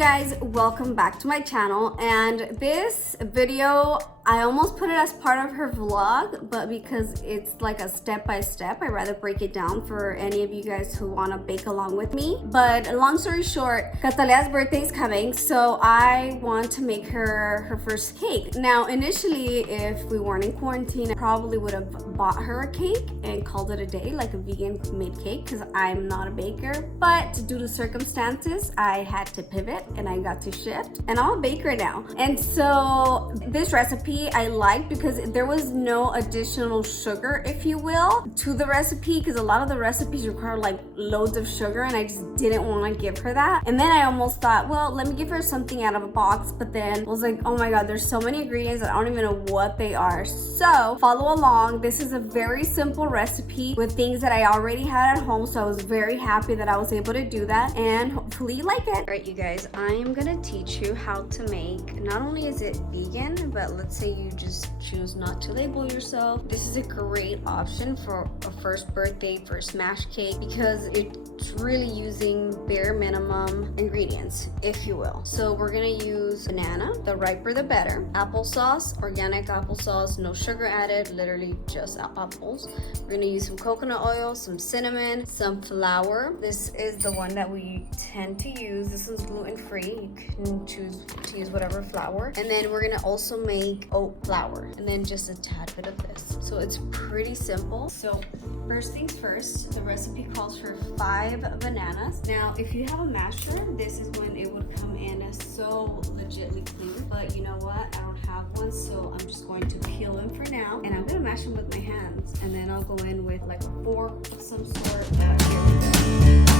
guys, welcome back to my channel. And this video, I almost put it as part of her vlog, but because it's like a step-by-step, I'd rather break it down for any of you guys who want to bake along with me. But long story short, Cataleya's birthday is coming, so I want to make her first cake. Now initially, if we weren't in quarantine, I probably would have bought her a cake and called it a day, like a vegan made cake, because I'm not a baker. But due to circumstances, I had to pivot and I got to shift, and I'm a baker now. And so this recipe I liked because there was no additional sugar, if you will, to the recipe, because a lot of the recipes require like loads of sugar and I just didn't want to give her that. And then I almost thought, well, let me give her something out of a box, but then I was like, oh my god, there's so many ingredients that I don't even know what they are. So follow along. This is a very simple recipe with things that I already had at home, so I was very happy that I was able to do that, and hopefully you like it. All right, you guys, I am gonna teach you how to make, not only is it vegan, but let's say you just choose not to label yourself. This is a great option for a first birthday, first smash cake, because it's really using bare minimum ingredients, if you will. So we're gonna use banana, the riper the better, applesauce, organic applesauce, no sugar added, literally just apples. We're gonna use some coconut oil, some cinnamon, some flour. This is the one that we tend to use. This is gluten-free. You can choose to use whatever flour. And then we're gonna also make oat flour, and then just a tad bit of this. So it's pretty simple. So first things first, the recipe calls for 5 bananas. Now, if you have a masher, this is when it would come in as so legitly clean. But you know what? I don't have one, so I'm just going to peel them for now. And I'm gonna mash them with my hands. And then I'll go in with like a fork of some sort. Here we go.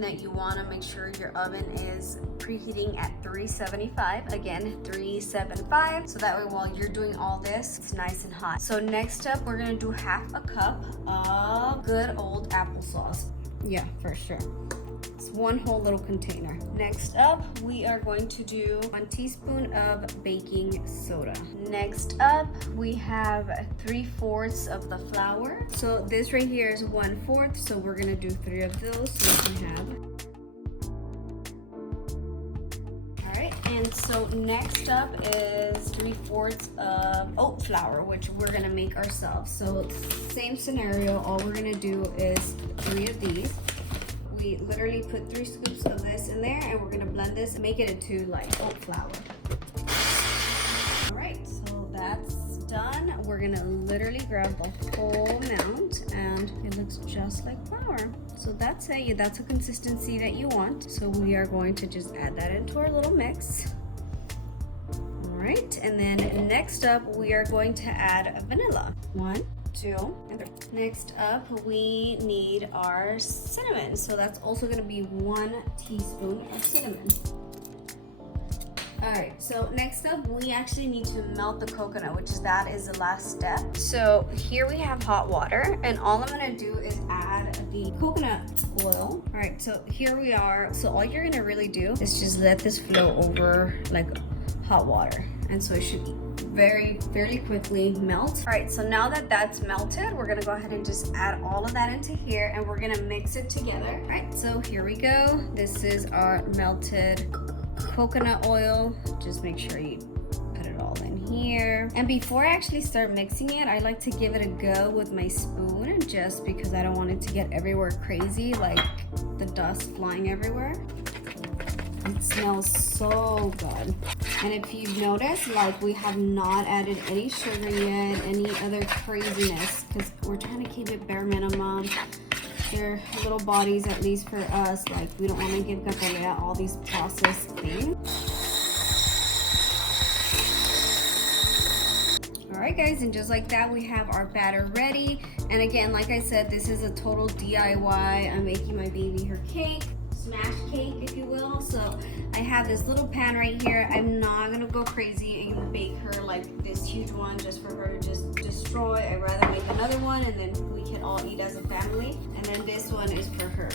That you want to make sure your oven is preheating at 375, again 375, so that way while you're doing all this, it's nice and hot. So next up, we're gonna do half a cup of good old applesauce. Yeah, for sure. It's one whole little container. Next up, we are going to do 1 teaspoon of baking soda. Next up, we have 3/4 of the flour. So this right here is 1/4, so we're gonna do 3 of those so we can have. All right, and so next up is 3/4 of oat flour, which we're gonna make ourselves. So same scenario, all we're gonna do is 3 of these. We literally put 3 scoops of this in there, and we're gonna blend this and make it into like oat flour. All right, so that's done. We're gonna literally grab the whole amount, and it looks just like flour. So that's it. That's a consistency that you want. So we are going to just add that into our little mix. All right, and then next up, we are going to add vanilla. 1, 2, and 3. Next up, we need our cinnamon. So that's also gonna be 1 teaspoon of cinnamon. All right, so next up, we actually need to melt the coconut, which is the last step. So here we have hot water, and all I'm gonna do is add the coconut oil. All right, so here we are. So all you're gonna really do is just let this flow over like hot water. And so it should fairly quickly melt. All right, so now that that's melted, we're gonna go ahead and just add all of that into here, and we're gonna mix it together. All right, so here we go. This is our melted coconut oil. Just make sure you put it all in here. And before I actually start mixing it, I like to give it a go with my spoon, just because I don't want it to get everywhere crazy, like the dust flying everywhere. It smells so good. And if you've noticed, like, we have not added any sugar yet, any other craziness, because we're trying to keep it bare minimum. They're little bodies, at least for us. Like, we don't want to give Cataleya all these processed things. All right, guys, and just like that, we have our batter ready. And again, like I said, this is a total DIY. I'm making my baby her cake. Smash cake, if you will. So I have this little pan right here. I'm not gonna go crazy and bake her like this huge one just for her to just destroy. I'd rather make another one, and then we can all eat as a family. And then this one is for her.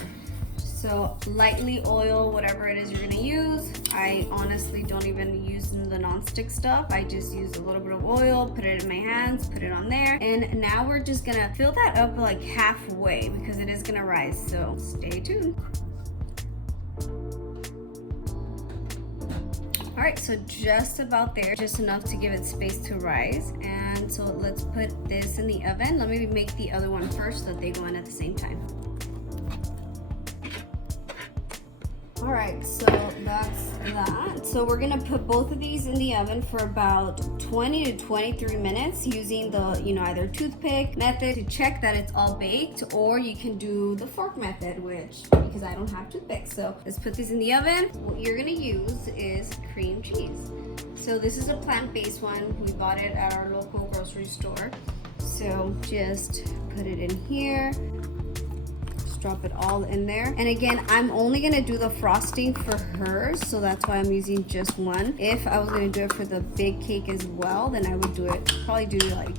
So lightly oil whatever it is you're gonna use. I honestly don't even use the non-stick stuff. I just use a little bit of oil, put it in my hands, put it on there. And now we're just gonna fill that up like halfway because it is gonna rise. So stay tuned. All right, so just about there, just enough to give it space to rise. And so let's put this in the oven. Let me make the other one first so that they go in at the same time. All right, so that's that. So we're gonna put both of these in the oven for about 20 to 23 minutes using the, either toothpick method to check that it's all baked, or you can do the fork method, which, because I don't have toothpicks. So let's put these in the oven. What you're gonna use is cream cheese. So this is a plant-based one. We bought it at our local grocery store. So just put it in here. Drop it all in there. And again, I'm only gonna do the frosting for hers, so that's why I'm using just one. If I was gonna do it for the big cake as well, then I would probably do like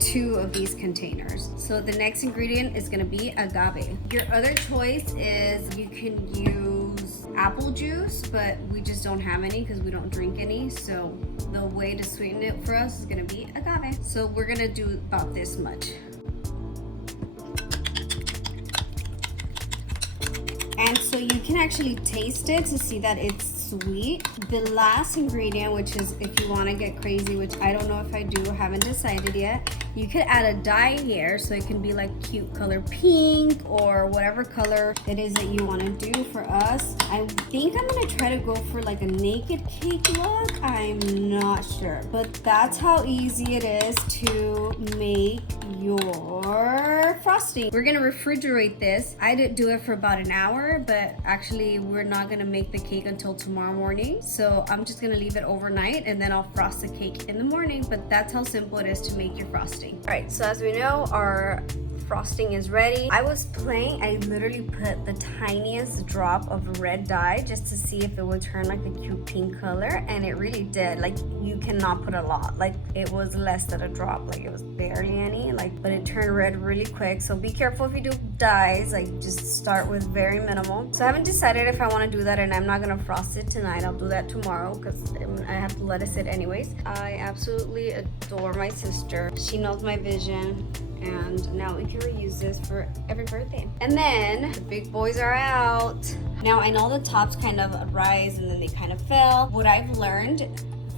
2 of these containers. So the next ingredient is gonna be agave. Your other choice is you can use apple juice, but we just don't have any because we don't drink any. So the way to sweeten it for us is gonna be agave. So we're gonna do about this much. And so you can actually taste it to see that it's sweet. The last ingredient, which is if you want to get crazy, which I don't know if I do, haven't decided yet, you could add a dye here, so it can be like cute color pink or whatever color it is that you want to do. For us, I think I'm gonna try to go for like a naked cake look. I'm not sure, but that's how easy it is to make your frosting. We're gonna refrigerate this. I did do it for about an hour, but actually we're not gonna make the cake until tomorrow morning. So I'm just gonna leave it overnight and then I'll frost the cake in the morning. But that's how simple it is to make your frosting. All right, so as we know, our frosting is ready. I literally put the tiniest drop of red dye just to see if it would turn like a cute pink color, and it really did. Like, you cannot put a lot. Like, it was less than a drop. Like, it was barely any. But it turned red really quick. So be careful if you do dyes. Like, just start with very minimal. So I haven't decided if I want to do that, and I'm not gonna frost it tonight. I'll do that tomorrow because I have to let it sit anyways. I absolutely adore my sister. She knows my vision. And now we can reuse this for every birthday. And then the big boys are out. Now I know the tops kind of rise and then they kind of fell. What I've learned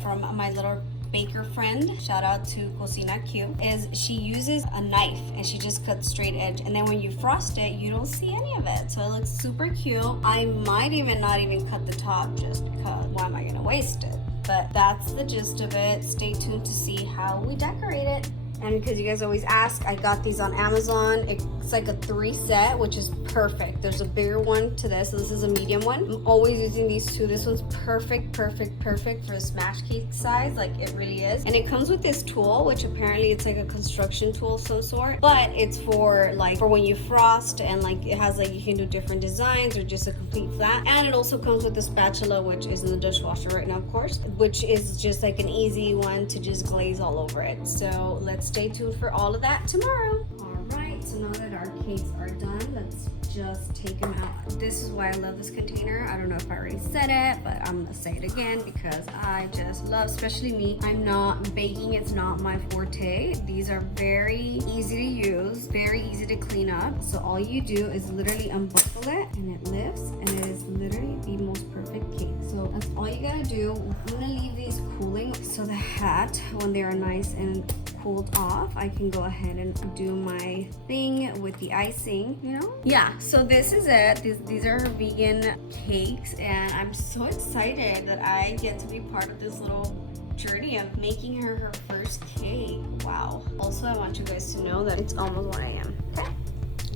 from my little baker friend, shout out to Cocina Q, is she uses a knife and she just cuts straight edge. And then when you frost it, you don't see any of it. So it looks super cute. I might even not even cut the top just because why am I gonna waste it? But that's the gist of it. Stay tuned to see how we decorate it. And because you guys always ask, I got these on Amazon. It's like a 3 set, which is perfect. There's a bigger one to this. So this is a medium one. I'm always using these 2. This one's perfect for a smash cake size. Like, it really is. And it comes with this tool, which apparently it's like a construction tool of some sort. But it's for when you frost, and like it has like you can do different designs or just a complete flat. And it also comes with a spatula, which is in the dishwasher right now, of course, which is just like an easy one to just glaze all over it. So let's stay tuned for all of that tomorrow. All right, so now that our cakes are done, let's just take them out. This is why I love this container. I don't know if I already said it, but I'm gonna say it again because I just love, especially me. I'm not baking, it's not my forte. These are very easy to use, very easy to clean up. So all you do is literally unbuckle it and it lifts, and it is literally the most perfect cake. So that's all you gotta do. I'm gonna leave these cooling so that when they are nice and cooled off, I can go ahead and do my thing with the icing, Yeah, so this is it. These are her vegan cakes, and I'm so excited that I get to be part of this little journey of making her first cake. Wow. Also, I want you guys to know that it's almost 1 a.m. Okay?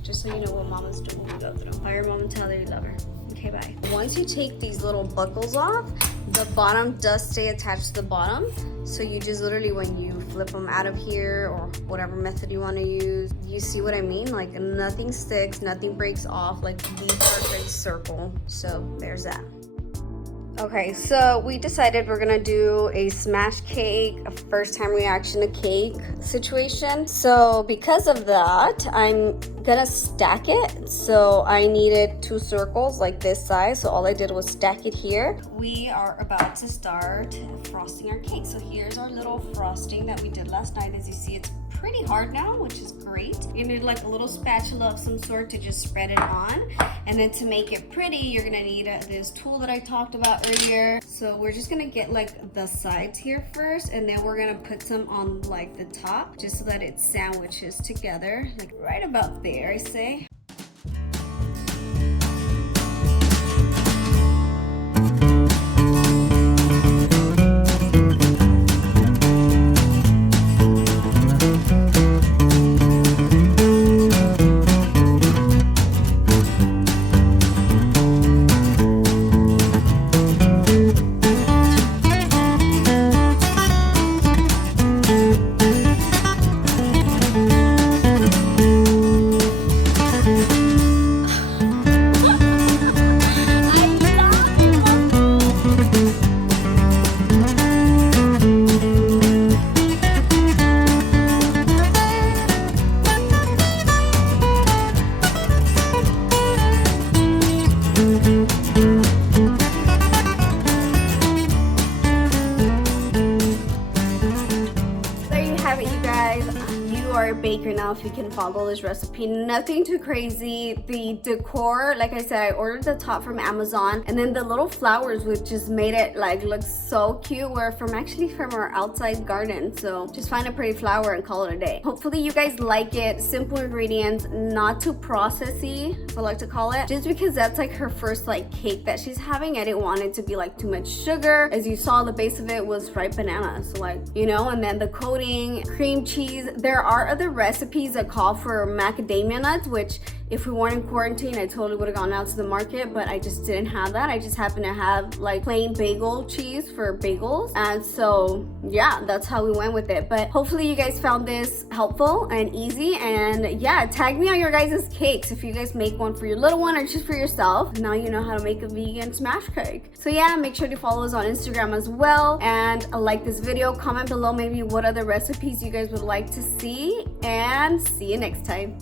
Just so you know what mama's doing when we go through. Fire mom and tell her you love her. Okay, bye. Once you take these little buckles off, the bottom does stay attached to the bottom. So you just literally, when you flip them out of here or whatever method you want to use, you see what I mean? Like, nothing sticks, nothing breaks off, like the perfect circle. So there's that. Okay, so we decided we're gonna do a smash cake, a first time reaction to cake situation. So because of that, I'm gonna stack it. So I needed 2 circles like this size. So all I did was stack it here. We are about to start frosting our cake. So here's our little frosting that we did last night. As you see, it's pretty hard now, which is great. You need like a little spatula of some sort to just spread it on. And then to make it pretty, you're gonna need this tool that I talked about earlier. So we're just gonna get like the sides here first, and then we're gonna put some on like the top, just so that it sandwiches together, like right about there, I say. A baker now if you can follow this recipe. Nothing too crazy. The decor, like I said, I ordered the top from Amazon, and then the little flowers, which just made it like look so cute, were actually from our outside garden. So just find a pretty flower and call it a day. Hopefully you guys like it. Simple ingredients, not too processy, I like to call it, just because that's like her first like cake that she's having. I didn't want it to be like too much sugar. As you saw, the base of it was ripe banana, so like, you know, and then the coating, cream cheese. There are other recipes that call for macadamia nuts, which if we weren't in quarantine, I totally would have gone out to the market, but I just didn't have that. I just happen to have like plain bagel cheese for bagels. And so yeah, that's how we went with it. But hopefully you guys found this helpful and easy. And yeah, tag me on your guys' cakes if you guys make one for your little one or just for yourself. Now you know how to make a vegan smash cake. So yeah, make sure to follow us on Instagram as well. And like this video, comment below maybe what other recipes you guys would like to see. And see you next time.